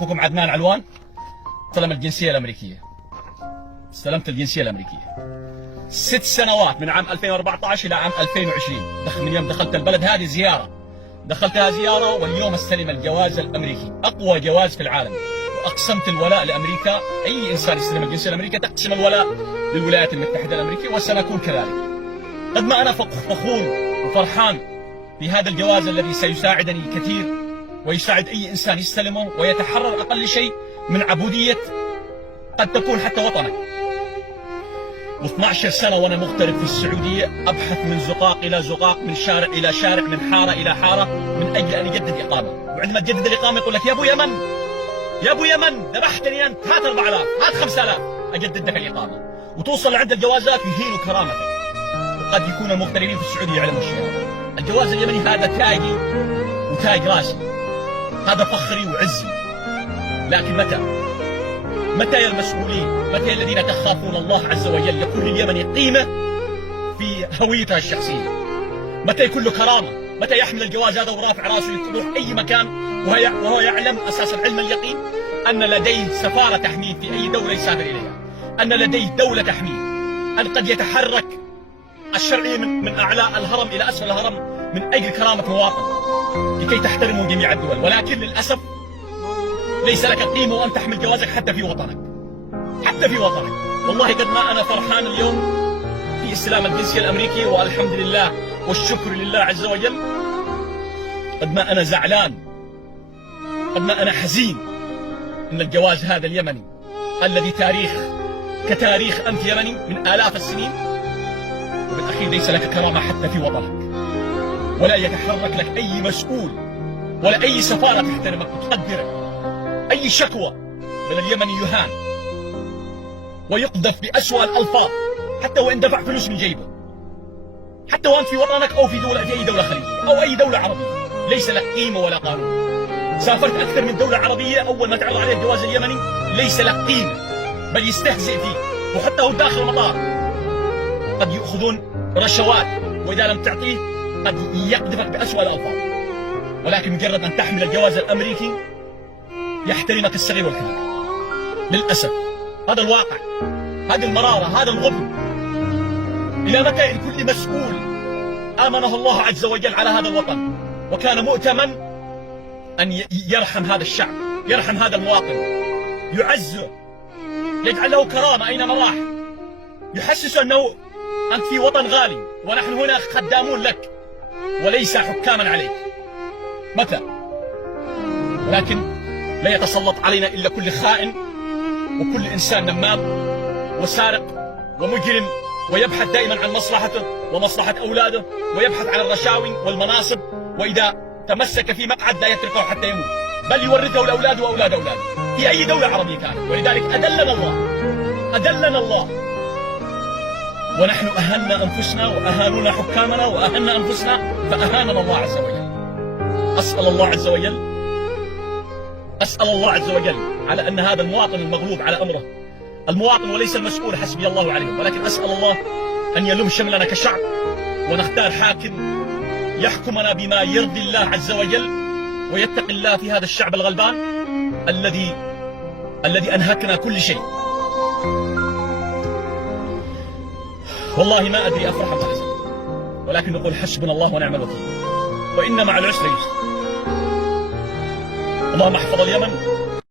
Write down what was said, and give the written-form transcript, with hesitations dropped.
اخوكم عدنان علوان استلم الجنسيه الامريكيه. استلمت الجنسيه الامريكيه 6 سنوات، من عام 2014 الى عام 2020. من يوم دخلت البلد هذه زياره، دخلتها زياره، واليوم استلم الجواز الامريكي، اقوى جواز في العالم. واقسمت الولاء لامريكا. اي انسان يستلم الجنسيه الامريكيه تقسم الولاء للولايات المتحده الامريكيه، وسنكون كذلك. قد ما انا فخور وفرحان بهذا الجواز الذي سيساعدني كثير، ويساعد اي انسان يستلمه ويتحرر اقل شيء من عبوديه قد تكون حتى وطنك. و12 سنه وانا مغترب في السعوديه، ابحث من زقاق الى زقاق، من شارع الى شارع، من حاره الى حاره، من اجل ان اجدد اقامه. وعندما تجدد الاقامه يقول لك يا ابو يمن، يا ابو يمن ذبحتني انت، هات 4000، هات 5000 اجدد لك الاقامه. وتوصل لعند الجوازات يهينوا كرامتك. وقد يكون المغتربين في السعوديه يعلموا الشيء هذا. الجواز اليمني هذا تاجي وتاج راسي، هذا فخري وعزي. لكن متى يا المسؤولين، متى الذين تخافون الله عز وجل يكون لليمني قيمة في هويتها الشخصية؟ متى يكون له كرامة؟ متى يحمل الجواز هذا ورافع راسه يروح أي مكان وهو يعلم أساسا علم اليقين أن لديه سفارة تحميه في أي دولة يسافر إليها، أن لديه دولة تحميه، أن قد يتحرك الشرعي من أعلى الهرم إلى أسفل الهرم من أجل كرامة مواطن لكي تحترمه جميع الدول. ولكن للأسف ليس لك قيمة وأن تحمل جوازك حتى في وطنك، حتى في وطنك. والله قد ما أنا فرحان اليوم في استلام الجنسية الأمريكية، والحمد لله والشكر لله عز وجل. قد ما أنا زعلان، قد ما أنا حزين إن الجواز هذا اليمني الذي كتاريخ أنت يمني من آلاف السنين، وبالأخير ليس لك كرامة حتى في وطنك، ولا يتحرك لك أي مسؤول ولا أي سفارة تحترمك وتقدرك. أي شكوى من اليمني يهان ويقذف بأسوأ الألفاظ، حتى وإن دفع فلوس من جيبه، حتى وأنت في وطنك أو في أي دولة خليجية أو أي دولة عربية، ليس لك قيمة ولا قانون. سافرت أكثر من دولة عربية، أول ما تعرض عليه الجواز اليمني ليس لك قيمة، بل يستهزئ فيك. وحتى هو داخل المطار قد يأخذون رشوات، وإذا لم تعطيه قد يقذفك بأسوأ الألفاظ. ولكن مجرد أن تحمل الجواز الأمريكي يحترمك الصغير والكبير. للأسف هذا الواقع، هذه المرارة، هذا الغبن. إلى متى لكل مسؤول آمنه الله عز وجل على هذا الوطن وكان مؤتمن أن يرحم هذا الشعب، يرحم هذا المواطن، يعزه، يجعل له كرامة أينما راح، يحسسه أنه أنت في وطن غالي ونحن هنا خدامون لك وليس حكاما عليك. متى؟ ولكن لا يتسلط علينا إلا كل خائن وكل إنسان نمام وسارق ومجرم، ويبحث دائما عن مصلحته ومصلحة أولاده، ويبحث عن الرشاوي والمناصب، وإذا تمسك في مقعد لا يتركه حتى يموت، بل يورثه لأولاده وأولاد أولاده في أي دولة عربية كانت. ولذلك أدلنا الله، ونحن أهنا أنفسنا وأهانونا حكامنا وأهنا أنفسنا فأهاننا الله عز وجل. أسأل الله عز وجل على أن هذا المواطن المغلوب على أمره، المواطن وليس المسؤول، حسبي الله عليهم، ولكن أسأل الله أن يلم شملنا كشعب ونختار حاكم يحكمنا بما يرضي الله عز وجل ويتقي الله في هذا الشعب الغلبان الذي أنهكنا كل شيء. والله ما أدري أفرح أم أحزن، ولكن نقول حسبنا الله ونعم الوكيل، وإن مع العسر يسرا. اللهم احفظ اليمن